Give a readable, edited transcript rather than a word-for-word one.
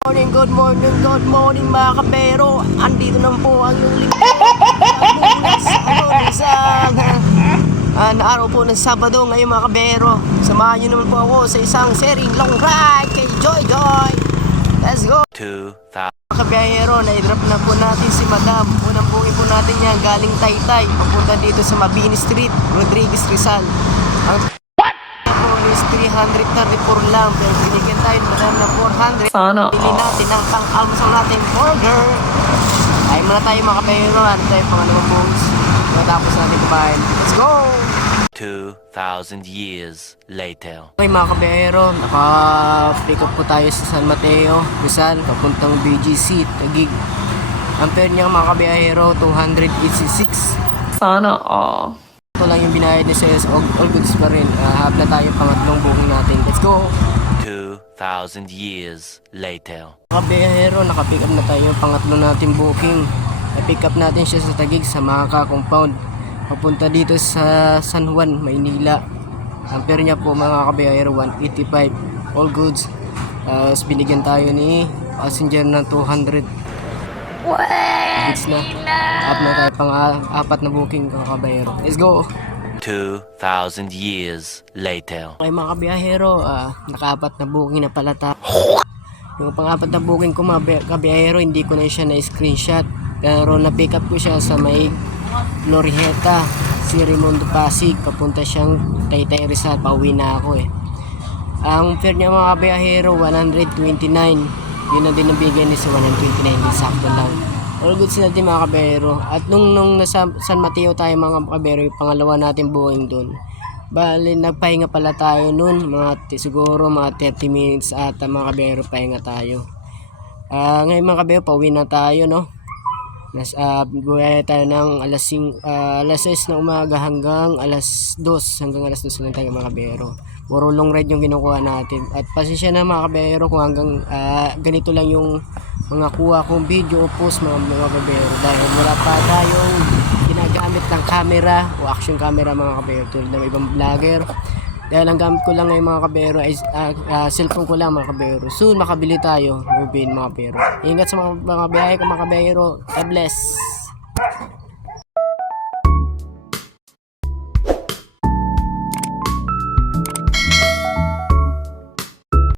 Good morning mga kabero. Andito na po ang yung lingkod. Na araw po ng Sabado ngayon mga kabero. Samahan nyo naman po ako sa isang sharing long ride kay Joy Joy. Let's go! 2,000 Mga kabero, na-drop na po natin si Madam. Unang buhay po natin yan galing Taytay. Papunta dito sa Mabini Street, Rodriguez Rizal. Ang is 334 lang, pero binigyan tayo Madam na 400. Sana Pili natin ang pang-almusal natin burger. Ay muna tayo mga kapero. Ano tayo pangalawang buhos matapos natin kumain. Let's go! 2,000 years later. Okay mga kapero, naka-pick up po tayo sa San Mateo Rizal, papuntang BGC Taguig. Ang fare niya mga kapero 286. Sana all. Ito lang yung binayad ni Sales, all goods pa rin. Habla tayo pangatlong booking natin. Let's go! 2,000 years later. Kabiyahero, nakapick up na tayo yung pangatlo natin booking. Na-pick up natin siya sa Taguig sa Maka Compound. Papunta dito sa San Juan, Maynila. Ang fare niya po mga kabiyahero 185. All goods. Binigyan tayo ni passenger ng 200. Goods na. Up na tayo pang apat na booking mga kabiyahero. Let's go! 2,000 years later. Okay mga kabiyahero, nakaapat na booking na pala tayo. Yung pang-apat na booking ko mga kabiyahero, hindi ko na siya na-screenshot. Pero na-pick up ko siya sa may Glorieta, si Raimundo Pasig. Papunta siyang Taytay Rizal, pauwi na ako eh. Ang fare niya mga kabiyahero, 129. Yun na din nabigay niya sa 129, sakto lang. All goods natin mga kabiyahero. At nung nasa San Mateo tayo mga kabiyahero, yung pangalawa natin booking dun. Bali, nagpahinga pala tayo nun, siguro mga 30 minutes at mga kabiyahero, pahinga tayo. Ngayon mga kabiyahero, pauwi na tayo, no? Buhay tayo ng alas 6 na umaga hanggang alas 2 lang tayo mga kabiyahero. Puro long ride yung kinukuha natin. At pasensya na mga kabiyahero kung hanggang ganito lang yung mga kuha kong video o post mga kabiyahero. Dahil wala pa tayong ginagamit ng camera o action camera mga kabiyahero tulad ng ibang vlogger. Dahil ang gamit ko lang ngayon mga kabiyahero ay cellphone ko lang mga kabiyahero. Soon makabili tayo ng mga kabiyahero. Ingat sa mga biyahe ko mga kabiyahero. God bless!